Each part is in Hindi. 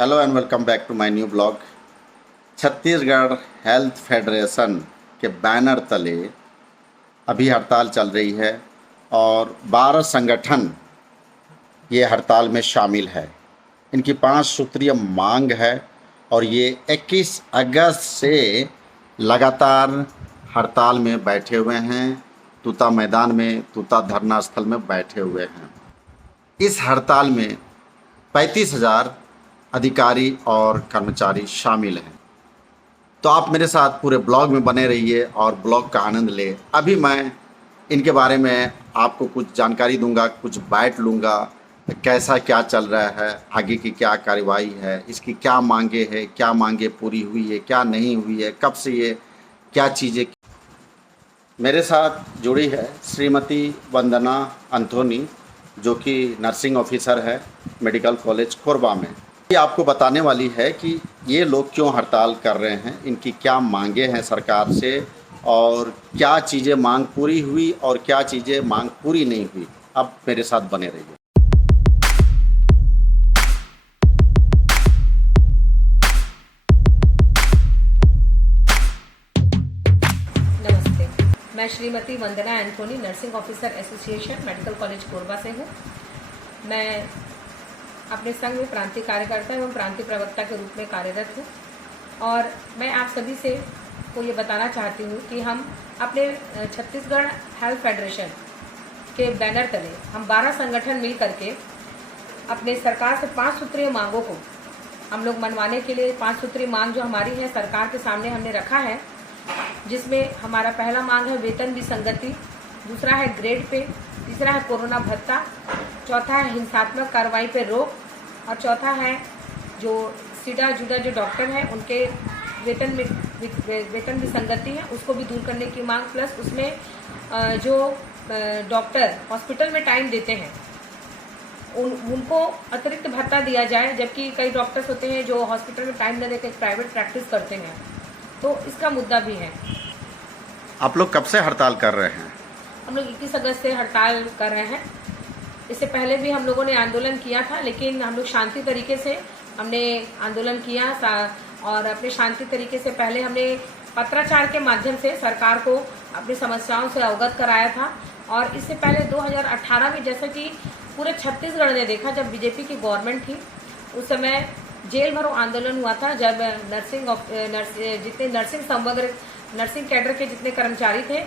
Hello and welcome back to my new blog. Chhattisgarh health federation के बैनर तले अभी हड़ताल चल रही है और 12 संगठन ये हड़ताल में शामिल है। इनकी 5 सूत्रीय मांग है और ये 21 अगस्त से लगातार हड़ताल में बैठे हुए हैं। तूता मैदान में, तूता धरना स्थल में बैठे हुए हैं। इस हड़ताल में 35,000 अधिकारी और कर्मचारी शामिल हैं। तो आप मेरे साथ पूरे ब्लॉग में बने रहिए और ब्लॉग का आनंद ले। अभी मैं इनके बारे में आपको कुछ जानकारी दूंगा, कुछ बाइट लूँगा, कैसा क्या चल रहा है, आगे की क्या कार्रवाई है, इसकी क्या मांगे है, क्या मांगे पूरी हुई है, क्या नहीं हुई है, कब से ये क्या चीज़ें। मेरे साथ जुड़ी है श्रीमती वंदना एंथोनी, जो कि नर्सिंग ऑफिसर है मेडिकल कॉलेज कोरबा में। ये आपको बताने वाली है कि ये लोग क्यों हड़ताल कर रहे हैं, इनकी क्या मांगे हैं सरकार से और क्या चीज़ें मांग पूरी हुई और क्या चीज़ें मांग पूरी नहीं हुई। अब मेरे साथ बने रहिए। नमस्ते, मैं Shrimati Vandana Anthony, nursing officer association medical college Korba से हूँ। मैं अपने संघ में प्रांतीय कार्यकर्ता एवं प्रांतीय प्रवक्ता के रूप में कार्यरत हूँ और मैं आप सभी से को ये बताना चाहती हूँ कि हम अपने छत्तीसगढ़ हेल्थ फेडरेशन के बैनर तले हम 12 संगठन मिल करके अपने सरकार से 5 सूत्रीय मांगों को हम लोग मनवाने के लिए 5 सूत्रीय मांग जो हमारी है सरकार के सामने हमने रखा है, जिसमें हमारा पहला मांग है वेतन विसंगति, दूसरा है ग्रेड पे, तीसरा है कोरोना भत्ता, चौथा है हिंसात्मक कार्रवाई पे रोक और चौथा है जो सीडा जुडा जो डॉक्टर हैं उनके वेतन विसंगति है उसको भी दूर करने की मांग, प्लस उसमें जो डॉक्टर हॉस्पिटल में टाइम देते हैं उनको अतिरिक्त भत्ता दिया जाए, जबकि कई डॉक्टर्स होते हैं जो हॉस्पिटल में टाइम न देकर प्राइवेट प्रैक्टिस करते हैं, तो इसका मुद्दा भी है। आप लोग कब से हड़ताल कर रहे हैं? हम लोग 21 अगस्त से हड़ताल कर रहे हैं। इससे पहले भी हम लोगों ने आंदोलन किया था, लेकिन हम लोग शांति तरीके से हमने आंदोलन किया और अपने शांति तरीके से पहले हमने पत्राचार के माध्यम से सरकार को अपनी समस्याओं से अवगत कराया था। और इससे पहले 2018 में जैसा कि पूरे छत्तीसगढ़ ने देखा, जब बीजेपी की गवर्नमेंट थी उस समय जेल भरो आंदोलन हुआ था, जब जितने नर्सिंग समग्र नर्सिंग कैडर के जितने कर्मचारी थे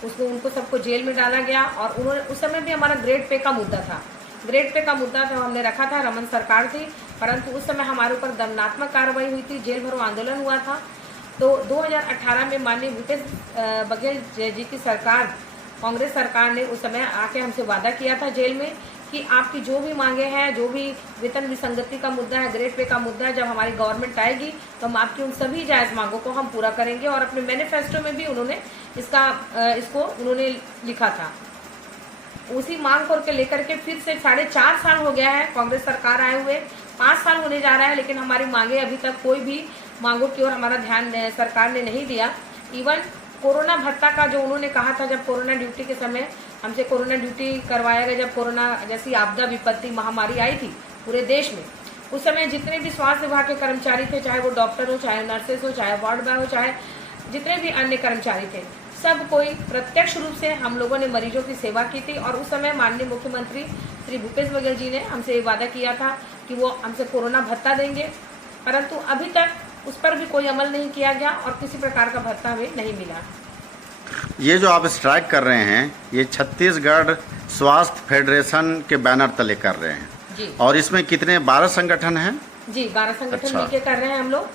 उनको सबको जेल में डाला गया। और उन्होंने उस समय भी हमारा ग्रेड पे का मुद्दा था, ग्रेड पे का मुद्दा था हमने रखा था, रमन सरकार थी, परंतु उस समय हमारे ऊपर दंडात्मक कार्रवाई हुई थी, जेल भरो आंदोलन हुआ था। तो 2018 में माननीय भूपेश बघेल जी की सरकार, कांग्रेस सरकार ने उस समय आके हमसे वादा किया था जेल में कि आपकी जो भी मांगे हैं, जो भी वेतन विसंगति का मुद्दा है, ग्रेड पे का मुद्दा है, जब हमारी गवर्नमेंट आएगी तो हम आपकी उन सभी जायज़ मांगों को हम पूरा करेंगे। और अपने मैनिफेस्टो में भी उन्होंने इसको उन्होंने लिखा था। उसी मांग को लेकर के फिर से 4.5 साल हो गया है कांग्रेस सरकार आए हुए, 5 साल होने जा रहा है, लेकिन हमारी मांगे अभी तक कोई भी मांगों की ओर हमारा ध्यान सरकार ने नहीं दिया। इवन कोरोना भत्ता का जो उन्होंने कहा था, जब कोरोना ड्यूटी के समय हमसे कोरोना ड्यूटी करवाया गया, जब कोरोना जैसी आपदा विपत्ति महामारी आई थी पूरे देश में, उस समय जितने भी स्वास्थ्य विभाग के कर्मचारी थे, चाहे वो डॉक्टर हो, चाहे नर्सेस हो, चाहे वार्ड बॉय हो, चाहे जितने भी अन्य कर्मचारी थे, सब कोई प्रत्यक्ष रूप से हम लोगों ने मरीजों की सेवा की थी। और उस समय माननीय मुख्यमंत्री श्री भूपेश बघेल जी ने हमसे ये वादा किया था कि वो हमसे कोरोना भत्ता देंगे, परंतु अभी तक उस पर भी कोई अमल नहीं किया गया और किसी प्रकार का भत्ता हमें नहीं मिला। ये जो आप स्ट्राइक कर रहे हैं, ये छत्तीसगढ़ स्वास्थ्य फेडरेशन के बैनर तले कर रहे हैं जी। और इसमें कितने 12 संगठन हैं? जी, 12 संगठन अच्छा। मिलकर कर रहे हैं हम लोग।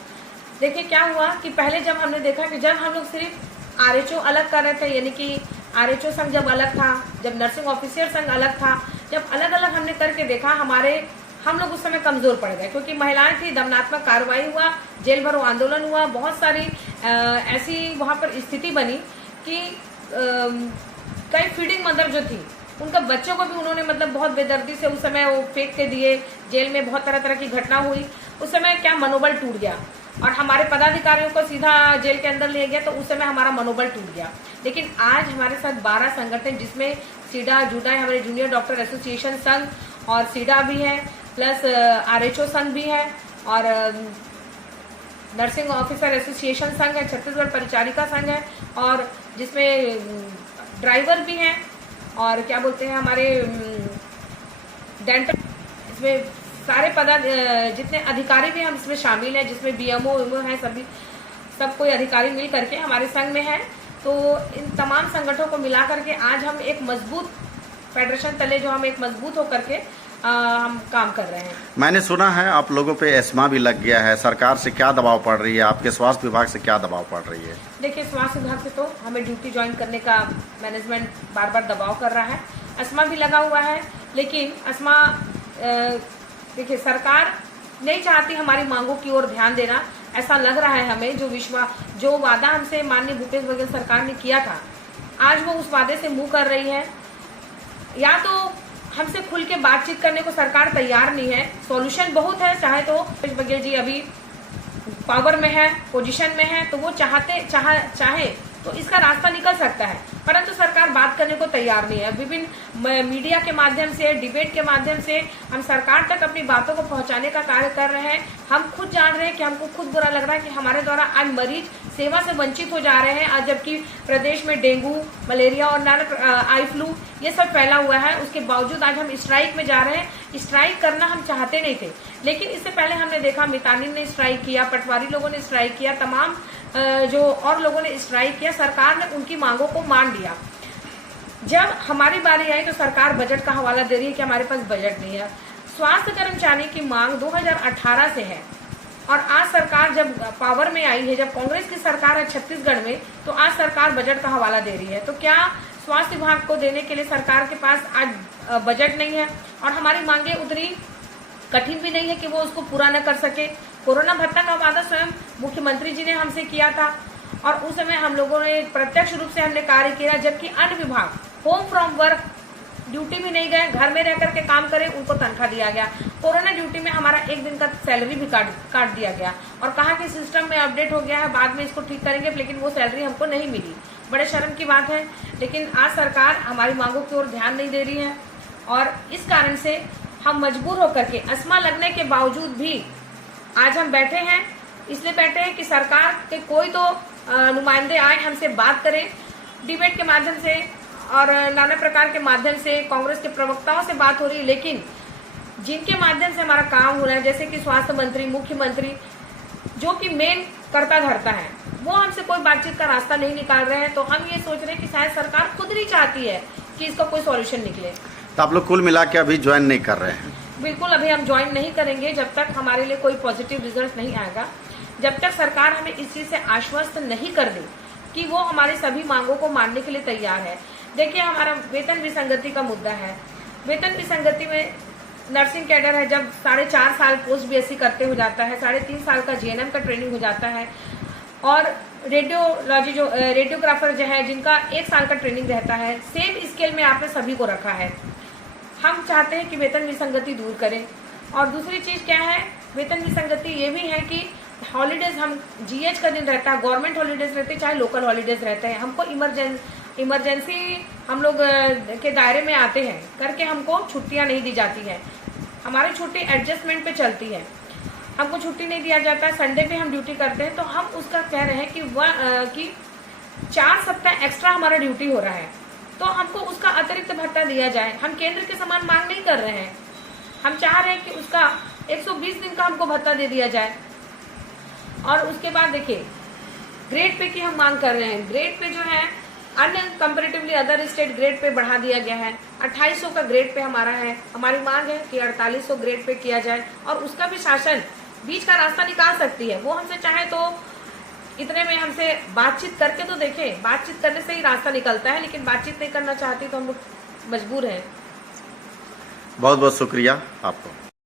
देखिए क्या हुआ कि पहले जब हमने देखा कि जब हम लोग सिर्फ आरएचओ अलग कर रहे थे, यानी कि आरएचओ संघ जब अलग था, जब नर्सिंग ऑफिसर संघ अलग था, जब अलग अलग हमने करके देखा, हम लोग उस समय कमजोर पड़ गए, क्योंकि महिलाएं थी, दमनात्मक कार्रवाई हुआ, जेल भरो आंदोलन हुआ, बहुत सारी ऐसी वहाँ पर स्थिति बनी कि कई फीडिंग मदर जो थी उनका बच्चों को भी उन्होंने बहुत बेदर्दी से उस समय वो फेंक के दिए, जेल में बहुत तरह तरह की घटना हुई। उस समय क्या मनोबल टूट गया और हमारे पदाधिकारियों को सीधा जेल के अंदर ले गया, तो उस समय हमारा मनोबल टूट गया। लेकिन आज हमारे साथ 12 संगठन, जिसमें सीडा जुडा हमारे जूनियर डॉक्टर एसोसिएशन संघ और सीडा भी है, प्लस आरएचओ संघ भी है, और नर्सिंग ऑफिसर एसोसिएशन संघ है, छत्तीसगढ़ परिचारिका संघ है, और जिसमें ड्राइवर भी हैं और क्या बोलते हैं हमारे डेंटल, इसमें सारे जितने अधिकारी भी हम इसमें शामिल हैं, जिसमें बीएमओ हैं, सब कोई अधिकारी मिल करके हमारे संघ में है। तो इन तमाम संगठनों को मिला करके आज हम एक मजबूत फेडरेशन तले जो हम एक मजबूत होकर के हम काम कर रहे हैं। मैंने सुना है आप लोगों पे एस्मा भी लग गया है, सरकार से क्या दबाव पड़ रही है, आपके स्वास्थ्य विभाग से क्या दबाव पड़ रही है? देखिए, स्वास्थ्य विभाग से तो हमें ड्यूटी ज्वाइन करने का मैनेजमेंट बार बार दबाव कर रहा है, एस्मा भी लगा हुआ है, लेकिन एस्मा देखिए सरकार नहीं चाहती हमारी मांगों की ओर ध्यान देना। ऐसा लग रहा है हमें जो वादा हमसे माननीय भूपेश बघेल सरकार ने किया था, आज वो उस वादे से मुंह कर रही है। या तो हमसे खुल के बातचीत करने को सरकार तैयार नहीं है, सॉल्यूशन बहुत है, चाहे तो भूपेश बघेल जी अभी पावर में है, पोजीशन में है, तो वो चाहे तो इसका रास्ता निकल सकता है, परंतु सरकार बात करने को तैयार नहीं है। विभिन्न मीडिया के माध्यम से, डिबेट के माध्यम से हम सरकार तक अपनी बातों को पहुंचाने का कार्य कर रहे हैं। हम खुद जान रहे हैं कि हमको खुद बुरा लग रहा है कि हमारे द्वारा आज मरीज सेवा से वंचित हो जा रहे हैं, आज जबकि प्रदेश में डेंगू, मलेरिया और आई फ्लू ये सब फैला हुआ है। उसके बावजूद आज हम स्ट्राइक में जा रहे हैं। स्ट्राइक करना हम चाहते नहीं थे, लेकिन इससे पहले हमने देखा मितानिन ने स्ट्राइक किया, पटवारी लोगों ने स्ट्राइक किया, तमाम जो और लोगों ने स्ट्राइक किया। सरकार ने उनकी मांगों को मान लिया। जब हमारी बारी आई तो सरकार बजट का हवाला दे रही है कि हमारे पास बजट नहीं है। स्वास्थ्य कर्मचारी की मांग 2018 से है, और आज सरकार जब पावर में आई है, जब कांग्रेस की सरकार है छत्तीसगढ़ में, तो आज सरकार बजट का हवाला दे रही है। तो क्या स्वास्थ्य विभाग को देने के लिए सरकार के पास आज बजट नहीं है? और हमारी मांगे उतनी कठिन भी नहीं है कि वो उसको पूरा न कर सके। कोरोना भत्ता का वादा स्वयं मुख्यमंत्री जी ने हमसे किया था, और उस समय हम लोगों ने प्रत्यक्ष रूप से हमने कार्य किया, जबकि अन्य विभाग होम फ्रॉम वर्क ड्यूटी भी नहीं गए, घर में रह करके काम करे, उनको तनख्वाह दिया गया। कोरोना ड्यूटी में हमारा एक दिन का सैलरी भी काट दिया गया, और कहा कि सिस्टम में अपडेट हो गया है, बाद में इसको ठीक करेंगे, लेकिन वो सैलरी हमको नहीं मिली। बड़े शर्म की बात है। लेकिन आज सरकार हमारी मांगों की ओर ध्यान नहीं दे रही है, और इस कारण से हम मजबूर होकर के एस्मा लगने के बावजूद भी आज हम बैठे हैं। इसलिए बैठे हैं कि सरकार के कोई तो नुमाइंदे आए, हमसे बात करें, डिबेट के माध्यम से और नाना प्रकार के माध्यम से कांग्रेस के प्रवक्ताओं से बात हो रही है, लेकिन जिनके माध्यम से हमारा काम हो रहा है, जैसे कि स्वास्थ्य मंत्री, मुख्यमंत्री, जो कि मेन करता धरता है, वो हमसे कोई बातचीत का रास्ता नहीं निकाल रहे हैं। तो हम ये सोच रहे हैं कि शायद सरकार खुद नहीं चाहती है कि इसका कोई सॉल्यूशन निकले। तो आप लोग कुल मिला के अभी ज्वाइन नहीं कर रहे हैं? बिल्कुल, अभी हम ज्वाइन नहीं करेंगे जब तक हमारे लिए कोई पॉजिटिव रिजल्ट नहीं आएगा, जब तक सरकार हमें इस चीज से आश्वस्त नहीं कर दे कि वो हमारी सभी मांगों को मानने के लिए तैयार है। देखिए, हमारा वेतन विसंगति का मुद्दा है। वेतन विसंगति में नर्सिंग कैडर है, जब 4.5 साल पोस्ट बीएससी करते हो जाता है, 3.5 साल का जीएनएम का ट्रेनिंग हो जाता है, और रेडियोलॉजी जो रेडियोग्राफर जो है जिनका 1 साल का ट्रेनिंग रहता है, सेम स्केल में आपने सभी को रखा है। हम चाहते हैं कि वेतन विसंगति दूर करें। और दूसरी चीज़ क्या है, वेतन विसंगति ये भी है कि हॉलीडेज, हम जीएच का दिन रहता है, गवर्नमेंट हॉलीडेज रहते हैं, चाहे लोकल हॉलीडेज रहते हैं, हमको इमरजेंसी हम लोग के दायरे में आते हैं करके हमको छुट्टियां नहीं दी जाती है। हमारी छुट्टी एडजस्टमेंट पे चलती है, हमको छुट्टी नहीं दिया जाता है। संडे पे हम ड्यूटी करते हैं, तो हम उसका कह रहे हैं कि 4 सप्ताह एक्स्ट्रा हमारा ड्यूटी हो रहा है, तो हमको उसका अतिरिक्त भत्ता दिया जाए। हम केंद्र के समान मांग नहीं कर रहे हैं, हम चाह रहे हैं कि उसका 120 दिन का हमको भत्ता दे दिया जाए। और उसके बाद देखिए, ग्रेड पे की हम मांग कर रहे हैं। ग्रेड पे जो है अन्य comparatively other state grade pay बढ़ा दिया गया है, 2800 का ग्रेड पे हमारा है। हमारी मांग है कि 4800 ग्रेड पे किया जाए, और उसका भी शासन बीच का रास्ता निकाल सकती है। वो हमसे चाहे तो इतने में हमसे बातचीत करके तो देखें, बातचीत करने से ही रास्ता निकलता है, लेकिन बातचीत नहीं करना चाहती तो हम लोग मजबूर हैं। बहुत बहुत शुक्रिया आपको।